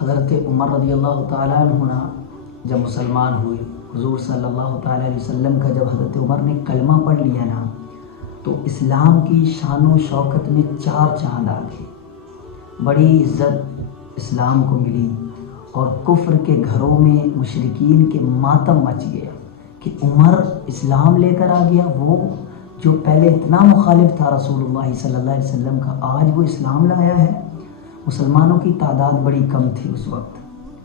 حضرت عمر رضی اللہ تعالیٰ عنہ جب مسلمان ہوئے، حضور صلی اللہ تعالیٰ علیہ وسلم کا جب حضرت عمر نے کلمہ پڑھ لیا نا، تو اسلام کی شان و شوکت میں چار چاند آ گئے، بڑی عزت اسلام کو ملی، اور کفر کے گھروں میں مشرکین کے ماتم مچ گیا کہ عمر اسلام لے کر آ گیا، وہ جو پہلے اتنا مخالف تھا رسول اللہ صلی اللہ علیہ وسلم کا، آج وہ اسلام لایا ہے۔ مسلمانوں کی تعداد بڑی کم تھی اس وقت،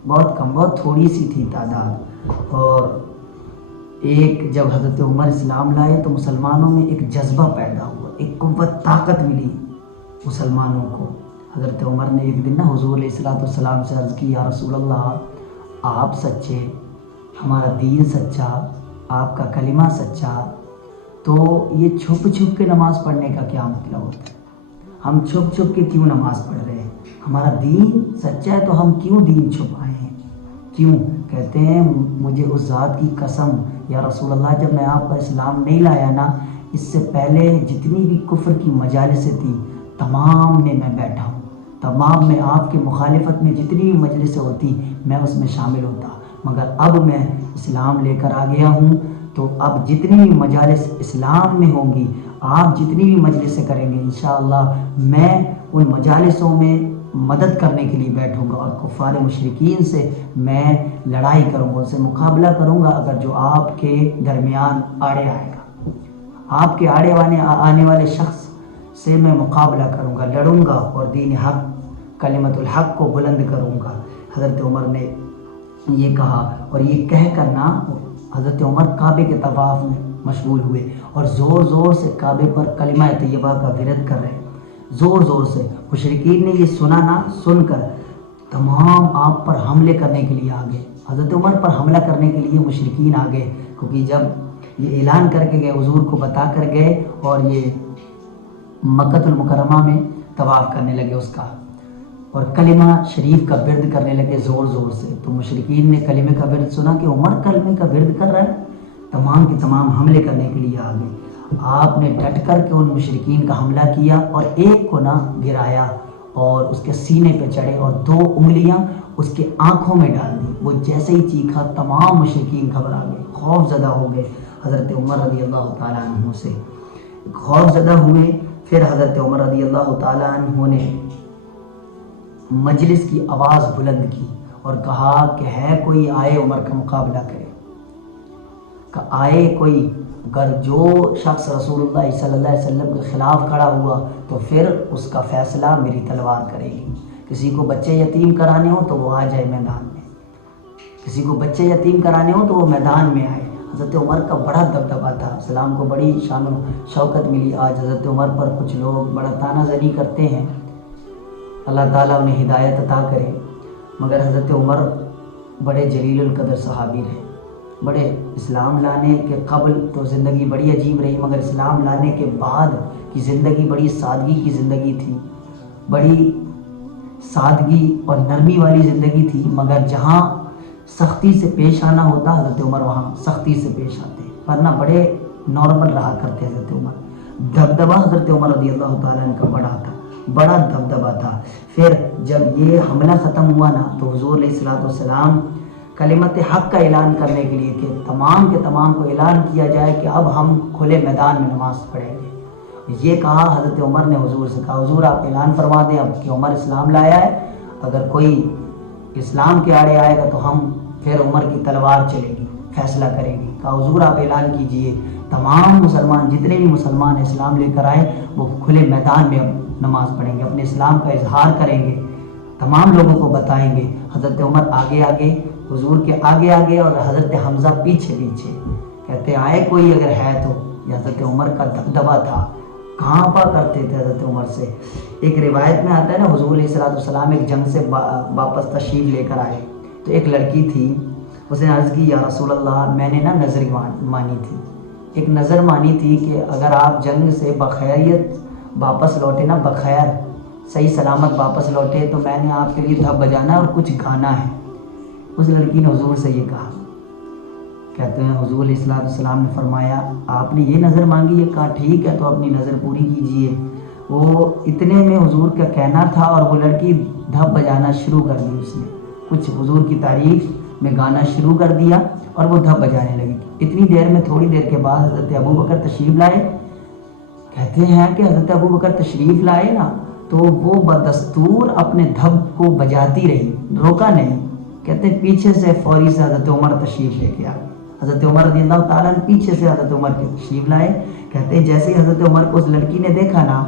بہت کم، بہت تھوڑی سی تھی تعداد، اور جب حضرت عمر اسلام لائے تو مسلمانوں میں ایک جذبہ پیدا ہوا، ایک قوت، طاقت ملی مسلمانوں کو۔ حضرت عمر نے ایک دن حضور علیہ الصلوۃ والسلام سے عرض کی، یا رسول اللہ، آپ سچے، ہمارا دین سچا، آپ کا کلمہ سچا، تو یہ چھپ چھپ کے نماز پڑھنے کا کیا مطلب ہوتا ہے؟ ہم چھپ چھپ کے کیوں نماز پڑھ رہے ہیں؟ ہمارا دین سچا ہے تو ہم کیوں دین چھپائے ہیں؟ کیوں؟ کہتے ہیں مجھے اس ذات کی قسم یا رسول اللہ، جب میں آپ کا اسلام نہیں لایا نا، اس سے پہلے جتنی بھی کفر کی مجالسیں تھیں تمام میں بیٹھا ہوں، تمام میں آپ کے مخالفت میں جتنی بھی مجلسیں ہوتی میں اس میں شامل ہوتا، مگر اب میں اسلام لے کر آ گیا ہوں، تو اب جتنی بھی مجالس اسلام میں ہوں گی، آپ جتنی بھی مجلسیں کریں گے انشاءاللہ میں ان مجالسوں میں مدد کرنے کے لیے بیٹھوں گا، اور کفار مشرکین سے میں لڑائی کروں گا، ان سے مقابلہ کروں گا اگر جو آپ کے درمیان آڑے آئے گا، آپ کے آڑے آنے والے شخص سے میں مقابلہ کروں گا، لڑوں گا، اور دین حق، کلمت الحق کو بلند کروں گا۔ حضرت عمر نے یہ کہا، اور یہ کہہ کر نا حضرت عمر کعبے کے طواف میں مشغول ہوئے، اور زور زور سے کعبے پر کلمہ طیبہ کا ورد کر رہے، زور زور سے۔ مشرکین نے یہ سنا نا، سن کر تمام آپ پر حملے کرنے کے لیے آ گئے، حضرت عمر پر حملہ کرنے کے لیے مشرکین آ گئے، کیونکہ جب یہ اعلان کر کے گئے، حضور کو بتا کر گئے، اور یہ مکۃ المکرمہ میں طواف کرنے لگے اس کا، اور کلمہ شریف کا ورد کرنے لگے زور زور سے، تو مشرکین نے کلمے کا ورد سنا کہ عمر کلمے کا ورد کر رہا ہے، تمام کے تمام حملے کرنے کے لیے آ گئے۔ آپ نے ڈٹ کر کے ان مشرکین کا حملہ کیا، اور ایک کو نہ گرایا، اور اس کے سینے پہ چڑھے، اور 2 انگلیاں اس کے آنکھوں میں ڈال دی، وہ جیسے ہی چیخا تمام مشرکین گھبرا گئے، خوف زدہ ہو گئے حضرت عمر رضی اللہ تعالیٰ عنہ سے، خوف زدہ ہوئے۔ پھر حضرت عمر رضی اللہ تعالیٰ عنہ نے مجلس کی آواز بلند کی اور کہا کہ ہے کوئی آئے عمر کا مقابلہ کرے، کہ آئے کوئی، اگر جو شخص رسول اللہ صلی اللہ علیہ وسلم کے خلاف کھڑا ہوا تو پھر اس کا فیصلہ میری تلوار کرے گی، کسی کو بچے یتیم کرانے ہو تو وہ آ جائے میدان میں، کسی کو بچے یتیم کرانے ہو تو وہ میدان میں آئے۔ حضرت عمر کا بڑا دبدبہ تھا، اسلام کو بڑی شان و شوکت ملی۔ آج حضرت عمر پر کچھ لوگ بڑا تانا زنی کرتے ہیں، اللہ تعالیٰ انہیں ہدایت عطا کرے، مگر حضرت عمر بڑے جلیل القدر صحابی رہے، بڑے اسلام لانے کے قبل تو زندگی بڑی عجیب رہی، مگر اسلام لانے کے بعد کی زندگی بڑی سادگی کی زندگی تھی، بڑی سادگی اور نرمی والی زندگی تھی، مگر جہاں سختی سے پیش آنا ہوتا حضرت عمر وہاں سختی سے پیش آتے، ورنہ بڑے نارمل رہا کرتے حضرت عمر۔ دبدبہ حضرت عمر رضی اللہ تعالیٰ عنہ کا بڑا تھا، بڑا دبدبہ تھا۔ پھر جب یہ حملہ ختم ہوا نا تو حضور علیہ الصلوۃ والسلام کلمت حق کا اعلان کرنے کے لیے کہ تمام کے تمام کو اعلان کیا جائے کہ اب ہم کھلے میدان میں نماز پڑھیں گے، یہ کہا حضرت عمر نے حضور سے، کہا حضور آپ اعلان فرما دیں اب کہ عمر اسلام لایا ہے، اگر کوئی اسلام کے آڑے آئے گا تو ہم پھر عمر کی تلوار چلے گی، فیصلہ کرے گی۔ کہا حضور آپ اعلان کیجئے، تمام مسلمان جتنے بھی مسلمان اسلام لے کر آئے وہ کھلے میدان میں نماز پڑھیں گے، اپنے اسلام کا اظہار کریں گے، تمام لوگوں کو بتائیں گے۔ حضرت عمر آگے آگے، حضور کے آگے آگے، اور حضرت حمزہ پیچھے پیچھے، کہتے آئے کوئی اگر ہے تو۔ یہ حضرت عمر کا دبدبہ تھا، کہاں پا کرتے تھے حضرت عمر سے۔ ایک روایت میں آتا ہے نا، حضور علیہ الصلوۃ والسلام ایک جنگ سے واپس تشریف لے کر آئے تو ایک لڑکی تھی، اس نے عرض کی یا رسول اللہ میں نے نا نظر مانی تھی، ایک نظر مانی تھی کہ اگر آپ جنگ سے بخیریت واپس لوٹے نا، بخیر صحیح سلامت واپس لوٹے تو میں نے آپ کے لیے دھب بجانا ہے اور کچھ گانا ہے۔ اس لڑکی نے حضور سے یہ کہا، کہتے ہیں حضور علیہ الصلوۃ والسلام نے فرمایا آپ نے یہ نظر مانگی ہے؟ کہا ٹھیک ہے تو اپنی نظر پوری کیجئے۔ وہ اتنے میں حضور کا کہنا تھا اور وہ لڑکی دھب بجانا شروع کر دی اس نے، کچھ حضور کی تعریف میں گانا شروع کر دیا اور وہ دھب بجانے لگی. اتنی دیر میں تھوڑی دیر کے بعد حضرت ابو بکر تشریف لائے. کہتے ہیں کہ حضرت ابو بکر تشریف لائے نا تو وہ بدستور اپنے دھب کو بجاتی رہی, روکا نہیں. کہتے ہیں پیچھے سے فوری سے حضرت عمر تشریف لے کے آ گئے. حضرت عمر رضی اللہ تعالیٰ عنہ پیچھے سے حضرت عمر کے تشریف لائے. کہتے ہیں جیسے ہی حضرت عمر کو اس لڑکی نے دیکھا نا,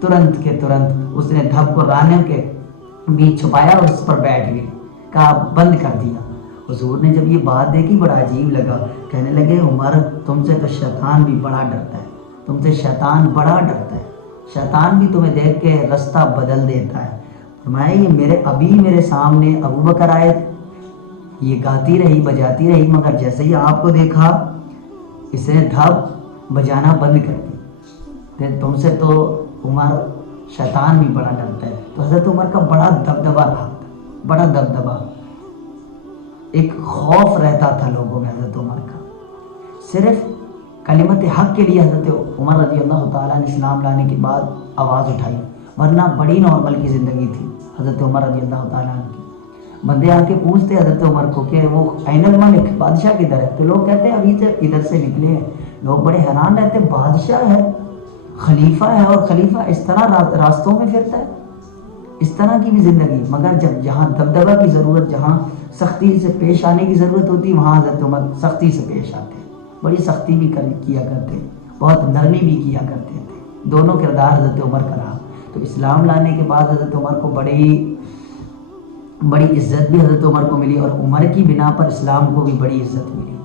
ترنت کے ترنت اس نے دھب کو رانے کے بیچ چھپایا اور اس پر بیٹھ گئی, کہا بند کر دیا. حضور نے جب یہ بات دیکھی بڑا عجیب لگا. کہنے لگے عمر تم سے تو شیطان بھی بڑا ڈرتا ہے, تم سے شیطان بڑا ڈرتا ہے, شیطان بھی تمہیں دیکھ کے رستہ بدل دیتا ہے. فرمایا یہ میرے سامنے ابو بکر آئے, یہ گاتی رہی بجاتی رہی, مگر جیسے ہی آپ کو دیکھا اس نے دھب بجانا بند کر دی. تم سے تو عمر شیطان بھی بڑا ڈرتا ہے. تو حضرت عمر کا بڑا دبدبا رہا تھا, بڑا دبدبا, ایک خوف رہتا تھا لوگوں میں حضرت عمر کا. صرف کلمت حق کے لیے حضرت عمر رضی اللہ تعالیٰ نے اسلام لانے کے بعد آواز اٹھائی, ورنہ بڑی نارمل کی زندگی تھی حضرت عمر رضی اللہ تعالیٰ عنہ کی. بندے آ کے پوچھتے حضرت عمر کو کہ وہ عین الملک بادشاہ کدھر ہے, تو لوگ کہتے ہیں ابھی سے ادھر سے نکلے ہیں. لوگ بڑے حیران رہتے ہیں, بادشاہ ہے, خلیفہ ہے, اور خلیفہ اس طرح راستوں میں پھرتا ہے, اس طرح کی بھی زندگی. مگر جب جہاں دبدبہ کی ضرورت, جہاں سختی سے پیش آنے کی ضرورت ہوتی, وہاں حضرت عمر سختی سے پیش آتے, بڑی سختی بھی کیا کرتے, بہت نرمی بھی کیا کرتے تھے. دونوں کردار حضرت عمر کا رہا. تو اسلام لانے کے بعد حضرت عمر کو بڑی عزت بھی حضرت عمر کو ملی, اور عمر کی بنا پر اسلام کو بھی بڑی عزت ملی.